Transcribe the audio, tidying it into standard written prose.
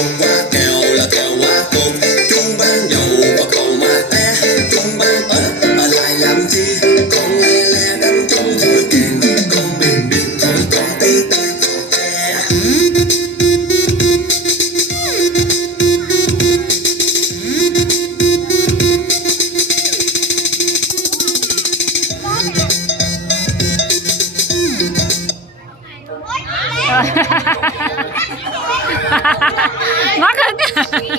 con quá kèo là kèo quá cột, chúng bán dầu và còn mà té, chúng bán ở lại làm chi, con nghe lẽ đánh chúng thôi kèn, con bình thôi có tí tê có kè. Mất hứng.